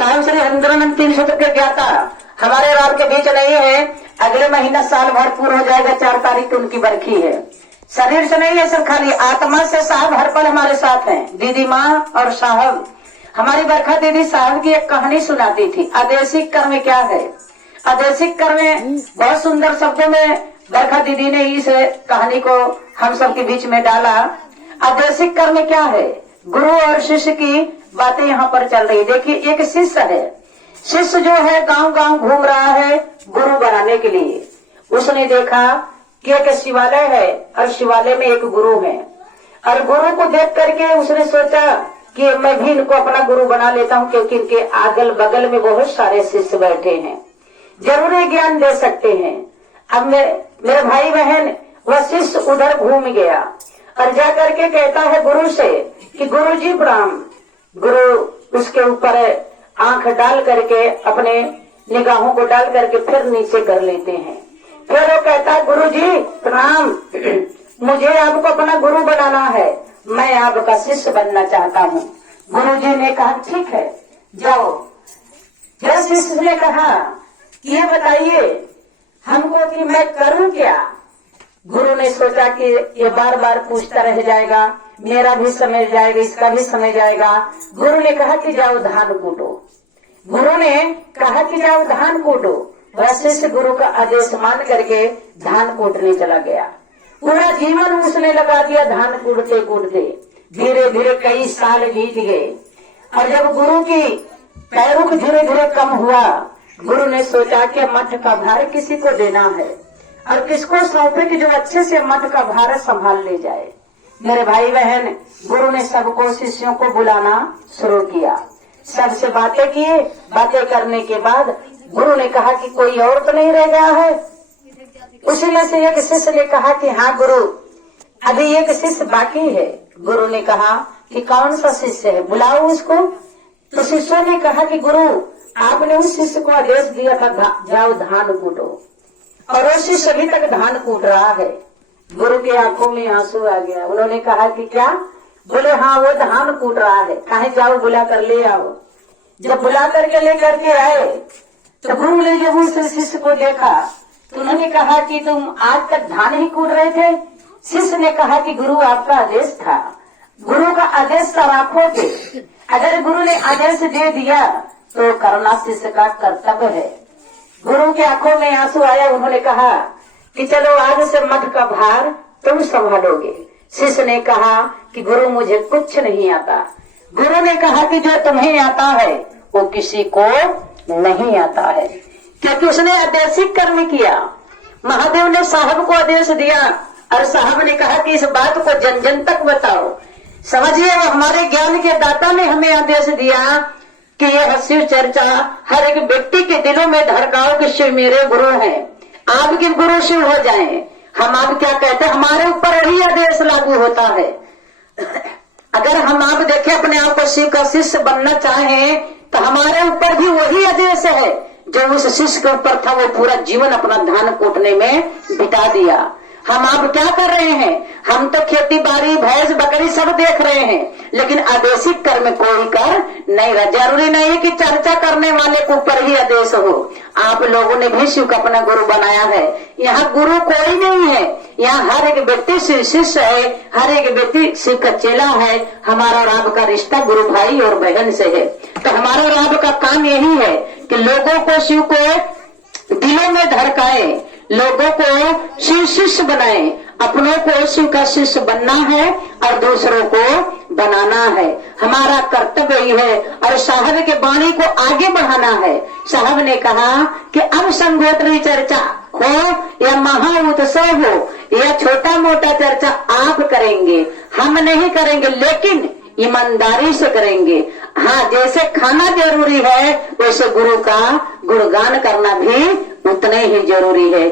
साहब श्री हरिंद्रानंद 300 के ज्ञाता हमारे रात के बीच नहीं है। अगले महीना साल भर पूरा हो जाएगा, 4 तारीख को उनकी बरखी है। शरीर से नहीं है सर, खाली आत्मा से साहब हर पल हमारे साथ हैं। दीदी माँ और साहब, हमारी बरखा दीदी साहब की एक कहानी सुनाती थी। आदेशिक कर्म क्या है? आदेशिक कर्म बहुत सुंदर शब्दों में बरखा दीदी ने इस कहानी को हम सबके बीच में डाला। आदेशिक कर्म क्या है? गुरु और शिष्य की बातें यहाँ पर चल रही। देखिए, एक शिष्य है, शिष्य जो है गांव गांव घूम रहा है गुरु बनाने के लिए। उसने देखा कि एक शिवालय है और शिवालय में एक गुरु है, और गुरु को देख करके उसने सोचा कि मैं भी इनको अपना गुरु बना लेता हूँ, क्योंकि इनके अगल बगल में बहुत सारे शिष्य बैठे हैं, जरूर ज्ञान दे सकते हैं। अब मेरे भाई बहन, वह शिष्य उधर घूम गया और जा करके कहता है गुरु से कि गुरु जी प्रणाम। गुरु उसके ऊपर आंख डाल करके, अपने निगाहों को डाल करके फिर नीचे कर लेते हैं। फिर वो कहता है गुरु जी प्रणाम, मुझे आपको अपना गुरु बनाना है, मैं आपका शिष्य बनना चाहता हूँ। गुरु जी ने कहा ठीक है, जाओ। फिर शिष्य ने कहा ये बताइए हमको कि मैं करूं क्या? गुरु ने सोचा कि ये बार बार पूछता रह जाएगा, मेरा भी समय जाएगा, इसका भी समय जाएगा। गुरु ने कहा कि जाओ धान कूटो। गुरु ने कहा कि जाओ धान कूटो। वह शिष्य गुरु का आदेश मान करके धान कूटने चला गया। पूरा जीवन उसने लगा दिया धान कूटते कूटते। धीरे धीरे कई साल बीत गए, और जब गुरु की पैरुख धीरे धीरे कम हुआ, गुरु ने सोचा कि मठ का भार किसी को देना है, और किसको सौंपे कि जो अच्छे से मठ का भार संभाल ले जाए। मेरे भाई बहन, गुरु ने सबको, शिष्यों को बुलाना शुरू किया, सबसे बातें किए। बातें करने के बाद गुरु ने कहा कि कोई और तो नहीं रह गया है? उसी में से एक शिष्य ने कहा कि हाँ गुरु, अभी एक शिष्य बाकी है। गुरु ने कहा कि कौन सा शिष्य है, बुलाओ उसको। तो शिष्यों ने कहा कि गुरु, आपने उस शिष्य को आदेश दिया था जाओ धान कूटो, और वो शिष्य अभी तक धान कूट रहा है। गुरु की आंखों में आंसू आ गया। उन्होंने कहा कि क्या? बोले हाँ, वो धान कूट रहा है, कहे जाओ बुला कर ले आओ। जब बुला करके ले करके आए तो गुरु ने जब उस शिष्य को देखा तो उन्होंने कहा कि तुम आज तक धान ही कूट रहे थे? शिष्य ने कहा कि गुरु आपका आदेश था, गुरु का आदेश तो रखोगे। अगर गुरु ने आदेश दे दिया तो करना शिष्य का कर्तव्य है। गुरु की आंखों में आंसू आया। उन्होंने कहा कि चलो आज से मठ का भार तुम संभालोगे। शिष्य ने कहा कि गुरु मुझे कुछ नहीं आता। गुरु ने कहा कि जो तुम्हें आता है वो किसी को नहीं आता है, क्योंकि उसने आदेशिक कर्म किया। महादेव ने साहब को आदेश दिया और साहब ने कहा कि इस बात को जन जन तक बताओ। समझिए, वो हमारे ज्ञान के दाता ने हमें आदेश दिया कि यह शिव चर्चा हर एक व्यक्ति के दिलों में धड़काओ कि शिव मेरे गुरु हैं, आपके गुरु शिव हो जाएं। हम आप क्या कहते हैं, हमारे ऊपर वही आदेश लागू होता है। अगर हम आप देखें अपने आप को शिव का शिष्य बनना चाहें तो हमारे ऊपर भी वही आदेश है जो उस शिष्य के ऊपर था। वो पूरा जीवन अपना धान कूटने में बिता दिया। हम आप क्या कर रहे हैं? हम तो खेती बाड़ी, भैंस बकरी सब देख रहे हैं, लेकिन आदेशिक कर्म कोई कर नहीं रहा। जरूरी नहीं है कि चर्चा करने वाले के ऊपर ही आदेश हो। आप लोगों ने भी शिव का अपना गुरु बनाया है। यहाँ गुरु कोई नहीं है, यहाँ हर एक व्यक्ति शिष्य है, हर एक व्यक्ति शिव का चेला है। हमारा और आपका रिश्ता गुरु भाई और बहन से है। तो हमारा और आपका काम यही है कि लोगों को शिव को दिलों में धड़काए, लोगों को शिव शिष्य बनाए। अपनों को शिव का शिष्य बनना है और दूसरों को बनाना है। हमारा कर्तव्य ही है, और साहब के वाणी को आगे बढ़ाना है। साहब ने कहा कि अब संगोत्री चर्चा हो या महा उत्सव हो या छोटा मोटा चर्चा आप करेंगे, हम नहीं करेंगे, लेकिन ईमानदारी से करेंगे। हाँ, जैसे खाना जरूरी है वैसे गुरु का गुणगान करना भी उतना ही जरूरी है।